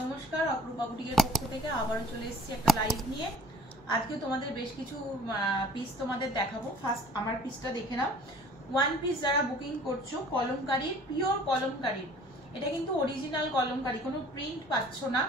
নমস্কার, অপরূপা বুটিকের পক্ষ থেকে আবারও চলে এসেছি একটা লাইভ নিয়ে। আজকে তোমাদের বেশ কিছু পিস তোমাদের দেখাবো। ফার্স্ট আমার পিসটা দেখে নাও। ওয়ান পিস যারা বুকিং করছো, কলমকারীর, পিওর কলমকারীর, এটা কিন্তু অরিজিনাল কলমকারী, কোনো প্রিন্ট পাচ্ছ না।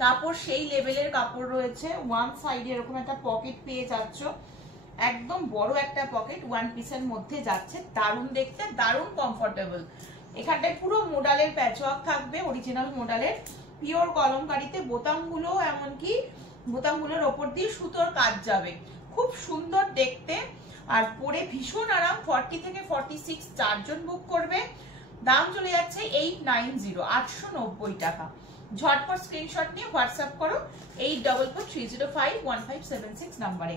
কাপড় সেই লেভেলের কাপড় রয়েছে। ওয়ান সাইডে এরকম একটা পকেট পেয়ে যাচ্ছ, একদম বড় একটা পকেট ওয়ান পিসের মধ্যে যাচ্ছে। দারুণ দেখতে, দারুণ কমফোর্টেবল। এখানটায় পুরো মোডালের প্যাচওয়ার্ক থাকবে, অরিজিনাল মোডালের পিওর কলমকারীতে। বোতামগুলো এমনকি বোতামগুলোর ওপর দিয়ে সুতোর কাজ যাবে, খুব সুন্দর দেখতে আর পরে ভীষণ আরাম। 40 থেকে 46 চারজন বুক করবে। দাম চলে যাচ্ছে 890, 890 টাকা। ঝটপট স্ক্রিনশট নিয়ে হোয়াটসঅ্যাপ করো 8443051576 নাম্বারে।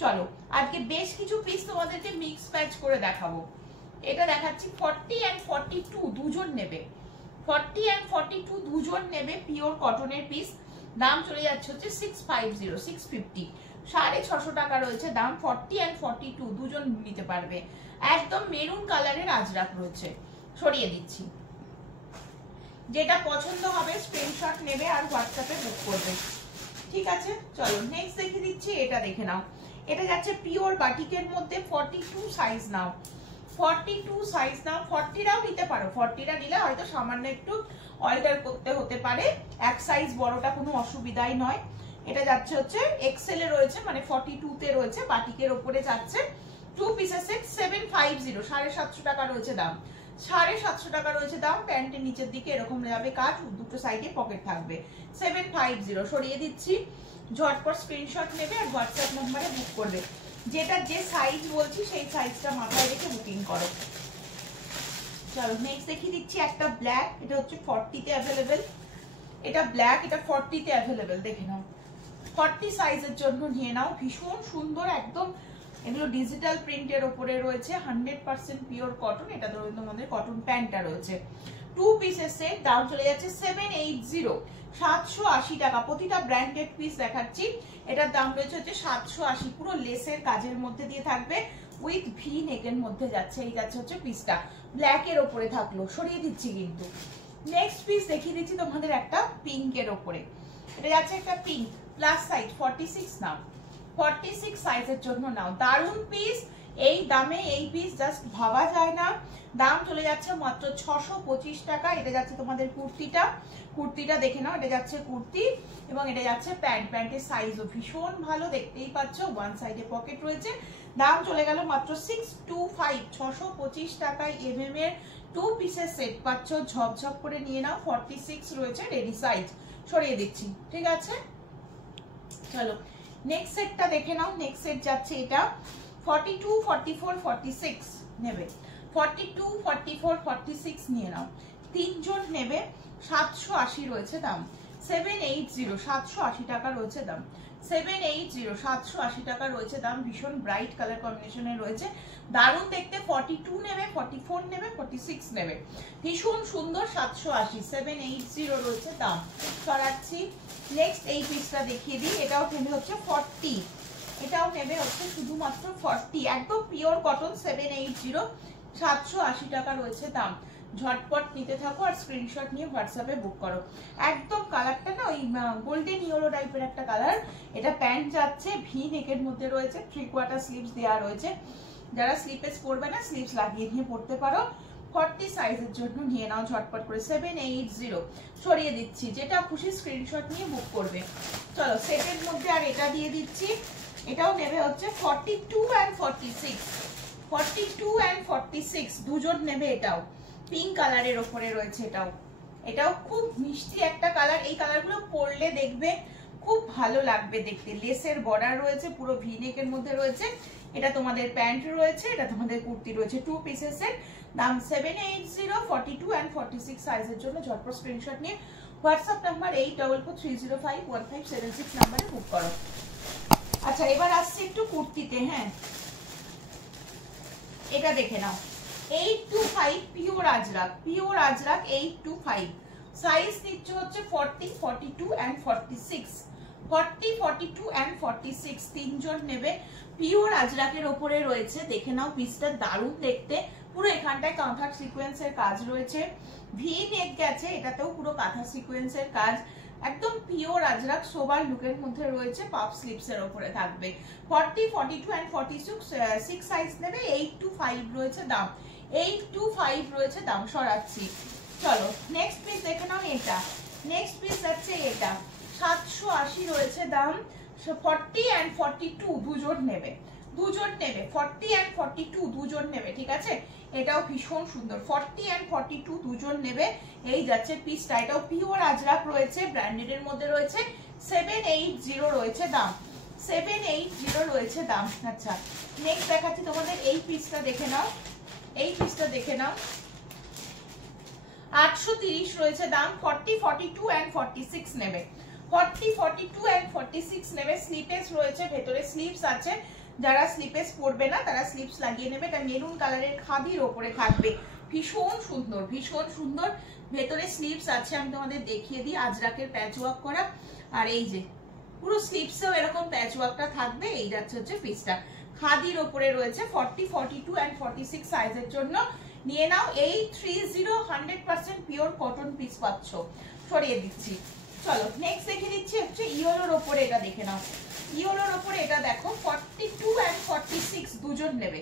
চলো আজকে বেশ কিছু পিস তোমাদেরকে মিক্স ম্যাচ করে দেখাবো। এটা দেখাচ্ছি 40 and 42 দুজন নেবে, 40 and 42 দুজন নেবে, পিওর কটনের পিস। দাম চলে যাচ্ছে হচ্ছে 650, 650, 650 টাকা রয়েছে দাম। 40 and 42 দুজন নিতে পারবে। একদম মেরুন কালারের আজরাক রয়েছে, সরিয়ে দিচ্ছি। যেটা পছন্দ হবে স্ক্রিনশট নেবে আর হোয়াটসঅ্যাপে বুক করবে, ঠিক আছে? চলো নেক্সট দেখিয়ে দিচ্ছি। এটা দেখে নাও, এটা যাচ্ছে পিওর বাটিকের মধ্যে। 42 সাইজ নাও, 42 সাইজ নাও। 40টাও নিতে পারো, 40টা নিলে হয়তো সামান্য একটু অল্টার করতে হতে পারে। এক সাইজ বড়টা কোনো অসুবিধাই নয়। এটা যাচ্ছে হচ্ছে এক্সেল এ রয়েছে, মানে 42 তে রয়েছে, বাটিকের ওপরে যাচ্ছে। 2 পিসের সেট 750, 750 টাকা রয়েছে দাম। 750 টাকা রয়েছে দাম। প্যান্টের নিচের দিকে এরকম যাবে কাজ, দুটো সাইডে পকেট থাকবে। 750 সরিয়ে দিচ্ছি। ঝটপট স্ক্রিনশট নেবে আর হোয়াটসঅ্যাপ নম্বরে বুক করবে। যেটা যে সাইজ বলছি সেই সাইজটা মাথায় রেখে বুকিং করো। চলো নেক্সট দেখিয়ে দিচ্ছি একটা ব্ল্যাক। এটা হচ্ছে 40 তে অ্যাভেলেবেল। এটা ব্ল্যাক, এটা 40 তে অ্যাভেলেবেল। দেখে নাও, 40 সাইজের জন্য নিয়ে নাও। ভীষণ সুন্দর, একদম এগুলো ডিজিটাল প্রিন্টের উপরে রয়েছে। 100% পিওর কটন। এটা ধরুন তোমাদের কটন প্যান্টটা রয়েছে। 2 পিসের সেট, দাম চলে যাচ্ছে 780, 780 টাকা। প্রতিটা ব্র্যান্ডেড পিস দেখাচ্ছি। এটার দাম রয়েছে হচ্ছে 780। পুরো লেসের কাজের মধ্যে দিয়ে থাকবে, উইথ ভি নেকের মধ্যে যাচ্ছে। এই যাচ্ছে হচ্ছে পিসটা, ব্ল্যাকের ওপরে থাকলো, সরিয়ে দিচ্ছি কিন্তু। নেক্সট পিস দেখিয়ে দিচ্ছি তোমাদের একটা পিঙ্কের ওপরে। এটা যাচ্ছে একটা পিঙ্ক, প্লাস সাইজ 46 নাও, 46 সাইজের জন্য নাও। দারুণ পিস, এই দামে এই পিস জাস্ট ভাবা যায় না। দাম চলে যাচ্ছে মাত্র 625 টাকা। এটা যাচ্ছে তোমাদের কুর্তিটা, কুর্তিটা দেখে নাও। এটা যাচ্ছে কুর্তি এবং এটা যাচ্ছে প্যান্ট। প্যান্টের সাইজও ভীষণ ভালো, দেখতেই পাচ্ছ, ওয়ান সাইডে পকেট রয়েছে। দাম চলে গেল মাত্র 625, 625 টাকায় এমএম এর 2 পিসের সেট পাচ্ছ। ঝপঝপ করে নিয়ে নাও। 46 রয়েছে রেডি সাইজ, সরিয়ে দিচ্ছি, ঠিক আছে? চলো নেক্সট সেটটা দেখে নাও। নেক্সট সেট যাচ্ছে এটা 42, 44, 46 নেবে। 42, 44, 46 নিয়ে নাও। তিনজন নেবে। 780 রয়েছে দাম। 780, 780 টাকা রয়েছে দাম। 780, 780 টাকা রয়েছে দাম। ভীষণ ব্রাইট কালার কম্বিনেশনে রয়েছে, দারুণ দেখতে। 42 নেবে, 44 নেবে, 46 নেবে। ভীষণ সুন্দর। 780, 780 রয়েছে দাম। সরাচ্ছি। নেক্সট এই পিসটা দেখিয়ে দিই। এটাও নেবে হচ্ছে 40, এটাও নেবে হচ্ছে শুধুমাত্র 40। একদম পিওর কটন। 780, 780 টাকা রয়েছে দাম। ঝটপট নিতে থাকো আর স্ক্রিনশট নিয়ে হোয়াটসঅ্যাপে বুক করো। একদম কালারটা না ওই গোল্ডেন ইয়েলো টাইপের একটা কালার। এটা প্যান্ট যাচ্ছে, ভি নেকের মধ্যে রয়েছে, 3/4 স্লিভস দেওয়া রয়েছে। যারা স্লিপেস পরবে না, স্লিভস লাগিয়ে নিয়ে পড়তে পারো। 40 সাইজের জন্য নিয়ে নাও ঝটপট করে। 780 সরিয়ে দিচ্ছি। যেটা খুশি স্ক্রিনশট নিয়ে বুক করবে। চলো সেটের মধ্যে আর এটা দিয়ে দিচ্ছি। এটাও নেবে হচ্ছে 42 and 46, 42 and 46 দুজন নেবে। এটাও পিঙ্ক কালারের ওপরে রয়েছে। এটাও খুব মিষ্টি একটা কালার। এই কালারগুলো পরলে দেখবে খুব ভালো লাগবে দেখতে। লেসের বর্ডার রয়েছে, পুরো ভি নেকের মধ্যে রয়েছে। এটা তোমাদের প্যান্ট রয়েছে, এটা তোমাদের কুর্তি রয়েছে। 2 পিসের সেট, দাম 780, 42 and 46 সাইজের জন্য ঝটপট স্ক্রিনশট নিয়ে হোয়াটসঅ্যাপ নাম্বার 8443051576 নাম্বারে বুক করো। আচ্ছা এবার আসছে একটু কুর্তিতে। হ্যাঁ এটা দেখে নাও। 825 pure Ajrak, pure Ajrak 825। Size নিচ্ছে হচ্ছে 40, 42 and 46, 40, 42 and 46 তিনজন নেবে। পিওর আজরাকের ওপরে রয়েছে। দেখে নাও পিসটা, দারুণ দেখতে। পুরো এখানটায় কাঁথা সিকোয়েন্সের কাজ রয়েছে। ভি নেক গেছে, এটাতেও পুরো কাঁথা সিকোয়েন্সের কাজ। একদম পিওর আজরাক সোবার লুকের মধ্যে রয়েছে, পাফ স্লিভস এর উপরে থাকবে। 40, 42 এন্ড 46 সাইজ নেবে। 8 to 5 রয়েছে দাম, 8 to 5 রয়েছে দাম। সরাচ্ছি, চলো নেক্সট পিস দেখে নাও। এটা নেক্সট পিস যাচ্ছে, এটা 780 রয়েছে দাম। 40 এন্ড 42 দুজন নেবে, দুজন নেবে। 40 এন্ড 42 দুজন নেবে, ঠিক আছে। এটাও ভীষণ সুন্দর, 40 এন্ড 42 দুজন নেবে। এই যাচ্ছে পিসটা, এটাও পিওর আজরাক রয়েছে, ব্র্যান্ডেড এর মধ্যে রয়েছে। 780 রয়েছে দাম, 780 রয়েছে দাম। আচ্ছা নেক্সট দেখাচ্ছি তোমাদের, এই পিসটা দেখে নাও, এই পিসটা দেখে নাও। 830 রয়েছে দাম। 40, 42 এন্ড 46 নেবে, 40, 42 এন্ড 46 নেবে। স্লিপেস রয়েছে, ভেতরে স্লিপস আছে। যারা স্লিপেস পরবে না তারা স্লিপস লাগিয়ে নেবে। এটা মেরুন কালারের খাদির ওপরে থাকবে, ভীষণ সুন্দর, ভীষণ সুন্দর। ভেতরে স্লিপস আছে, আমি তোমাদের দেখিয়ে দিই, আজরাকের প্যাচওয়ার্ক করা। আর এই যে পুরো স্লিপসেও এরকম প্যাচওয়ার্কটা থাকবে। এই যাচ্ছে হচ্ছে পিসটা, খাদির ওপরে রয়েছে। 40, 42 এন্ড 46 সাইজের জন্য নিয়ে নাও। 830 100% পিওর কটন পিস পাচ্ছ। সরিয়ে দিচ্ছি, চলো নেক্সট দেখে দিচ্ছি হচ্ছে ইয়েলোর ওপরে। এটা দেখে নাও, ইয়েলোর ওপরে এটা দেখো। 42 এন্ড 46 দুজন নেবে,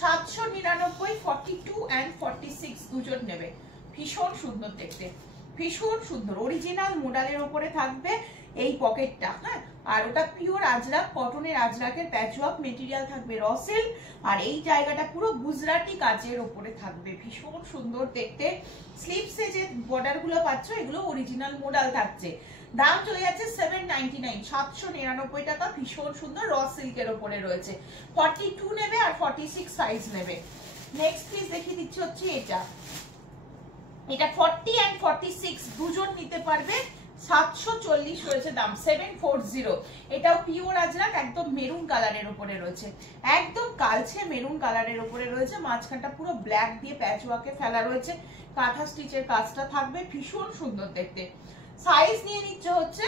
799। 42 এন্ড 46 দুজন নেবে। ভীষণ সুন্দর দেখতে, ভীষণ সুন্দর। অরিজিনাল মোডালের ওপরে থাকবে এই পকেটটা, হ্যাঁ। আর ওটা পিওর আজরাক, কটনের আজরাকের প্যাচওয়ার্ক মেটেরিয়াল থাকবে, রসেল। আর এই জায়গাটা পুরো গুজরাটি কাজের ওপরে থাকবে, ভীষণ সুন্দর দেখতে। স্লিপসে যে বর্ডার গুলো পাচ্ছ এগুলো অরিজিনাল মোডাল থাকছে। দাম চলে যাচ্ছে 799, 799 টাকা। ভীষণ সুন্দর, র সিল্কের ওপরে রয়েছে। 42 নেবে আর 46 সাইজ নেবে। নেক্সট পিস দেখিয়ে দিচ্ছি হচ্ছে এটা, এটা 40 এন্ড 46 দুজন নিতে পারবে। 740 রয়েছে দাম, 740। এটাও পিওর আজরাক, একদম মেরুন কালারের উপরে রয়েছে, একদম কালচে মেরুন কালারের উপরে রয়েছে। মাঝখানটা পুরো ব্ল্যাক দিয়ে প্যাচওয়ার্কে ফেলা রয়েছে, কাঁথা স্টিচের কাজটা থাকবে, ভীষণ সুন্দর দেখতে। সাইজ নিয়ে নিচ্ছে হচ্ছে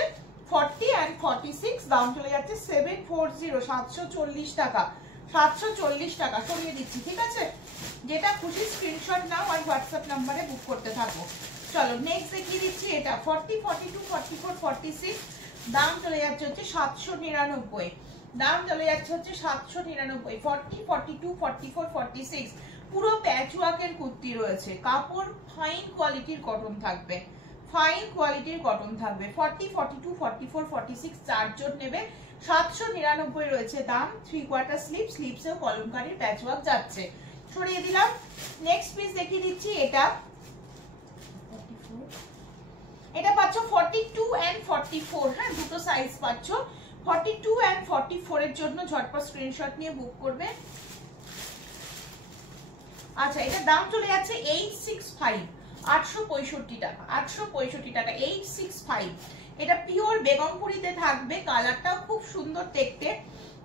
40 এন্ড 46, দাম চলে যাচ্ছে 740, 740 টাকা, 740 টাকা। সরিয়ে দিচ্ছি, ঠিক আছে। যেটা খুশি স্ক্রিনশট নাও আর হোয়াটসঅ্যাপ নাম্বারে বুক করতে থাকো। চলো নেক্সট দেখিয়ে দিচ্ছি এটা 40, 42, 44, 46, দাম চলে যাচ্ছে হচ্ছে 799, দাম চলে যাচ্ছে হচ্ছে 799। 40, 42, 44, 46 পুরো প্যাচওয়ার্কের কুর্তি রয়েছে। কাপড় ফাইন কোয়ালিটির কটন থাকবে, ফাইন কোয়ালিটির কটন থাকবে। 40, 42, 44, 46 চারজন নেবে। 799 রয়েছে দাম। 3/4 স্লিপ, স্লিপসেও কলমকারীর প্যাচওয়ার্ক যাচ্ছে। সরিয়ে দিলাম। নেক্সট পিস দেখিয়ে দিচ্ছি, এটা এটা পাচ্ছ 42 এন্ড 44, হ্যাঁ দুটো সাইজ পাচ্ছ। 42 এন্ড 44 এর জন্য ঝটপট স্ক্রিনশট নিয়ে বুক করবে। আচ্ছা এটা দাম চলে যাচ্ছে 865, 865 টাকা, 865 টাকা, 865। এটা পিওর বেগমপুরিতে থাকবে, কালারটাও খুব সুন্দর দেখতে।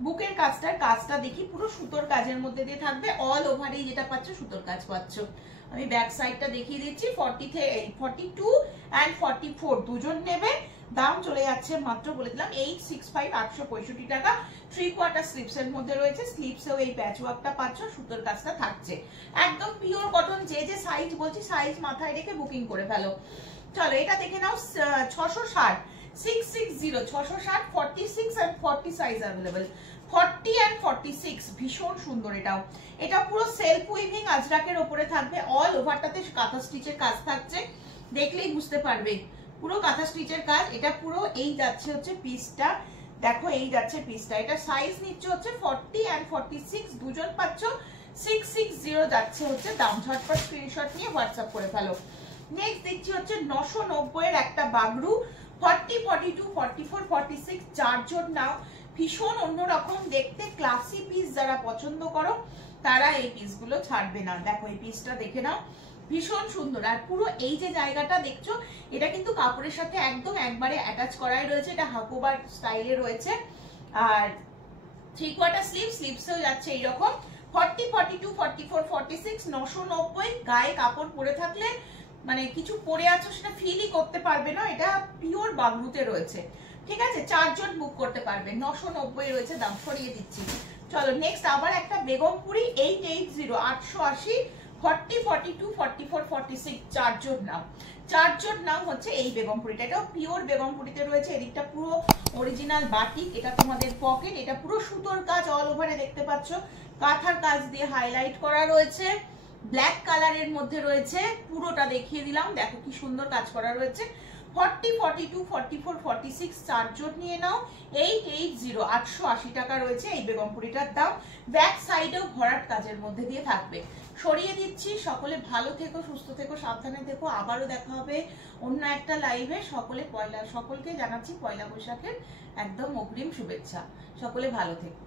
বুকের কাজটা দেখি, পুরো সুতোর কাজের মধ্যে দিয়ে থাকবে। অল ওভারই যেটা পাচ্ছ সুতোর কাজ পাচ্ছ। আমি ব্যাক সাইডটা দেখিয়ে দিচ্ছি। 42 এন্ড 44 দুজন নেবে। দাম চলে যাচ্ছে মাত্র বলে দিলাম 865, 865 টাকা। 3/4 স্লিপস এর মধ্যে রয়েছে। স্লিপসেও এই প্যাচওয়ার্কটা পাচ্ছ, সুতোর কাজটা থাকছে। একদম পিওর কটন। যে যে সাইজ বলছি সাইজ মাথায় রেখে বুকিং করে ফেলো। চলো এটা দেখে নাও 660, 660, 660, 46 এন্ড 40 সাইজ अवेलेबल। 40 এন্ড 46 ভীষণ সুন্দর। এটাও এটা পুরো সেলফ উইভিং আজরাকের উপরে থাকবে। অল ওভারটাতে কাঁথা স্টিচের কাজ থাকছে, দেখলেই বুঝতে পারবে পুরো কাঁথা স্টিচের কাজ। এটা পুরো এই যাচ্ছে হচ্ছে পিসটা, দেখো এই যাচ্ছে পিসটা। এটা সাইজ নিচ্ছে হচ্ছে 40 এন্ড 46 দুজন পাচ্ছ। 660 যাচ্ছে হচ্ছে দাম। ঝটপট স্ক্রিনশট নিয়ে হোয়াটসঅ্যাপ করে ফেলো। নেক্সট দেখছি হচ্ছে 990 এর একটা বাগরু। 40, 42, 44, 46 চারজন নাও। ভীষণ অন্যরকম দেখতে, ক্লাসি পিস যারা পছন্দ করো তারা এই পিসগুলো ছাড়বে না। দেখো এই পিসটা দেখে নাও, ভীষণ সুন্দর। আর পুরো এই যে জায়গাটা দেখছো এটা কিন্তু কাপড়ের সাথে একদম একবারে অ্যাটাচ করাই রয়েছে। এটা হাকোবার স্টাইলে রয়েছে। আর 3/4 স্লিভ, স্লিভসেও যাচ্ছে এইরকম। 40, 42, 44, 46 990। গায়ে কাপড় পরে থাকলে মানে কিছু পরে আছো সেটা ফিলই করতে পারবে না। এটা পিওর বাগরুতে রয়েছে, ঠিক আছে। চারজন বুক করতে পারবে। 990 রয়েছে দাম। সরিয়ে দিচ্ছি। চলো নেক্সট আবার একটা বেগমপুরি 880, 880, 40, 42, 44, 46 চারজন নাও, চারজন নাও হচ্ছে এই বেগমপুরিটা। এটাও পিওর বেগমপুরিতে রয়েছে। এদিকটা পুরো অরিজিনাল বাটিক, এটা তোমাদের পকেট, এটা পুরো সুতোর কাজ অল ওভারে দেখতে পাচ্ছ, কাঁথার কাজ দিয়ে হাইলাইট করা রয়েছে, ব্ল্যাক কালারের মধ্যে রয়েছে, পুরোটা দেখিয়ে দিলাম, দেখো কি সুন্দর কাজ করা রয়েছে। 40, 42, 44, 46 চারজন নিয়ে নাও। 880 880 টাকা রয়েছে এই বেগমপুরিটার দাম। ব্যাক সাইডেও ভরাট কাজের মধ্যে দিয়ে থাকবে। সরিয়ে দিচ্ছি। সকলে ভালো থেকো, সুস্থ থেকো, সাবধানে থেকো। আবারও দেখা হবে অন্য একটা লাইভে। সকলকে জানাচ্ছি পয়লা বৈশাখের একদম অগ্রিম শুভেচ্ছা। সকলে ভালো থেকো।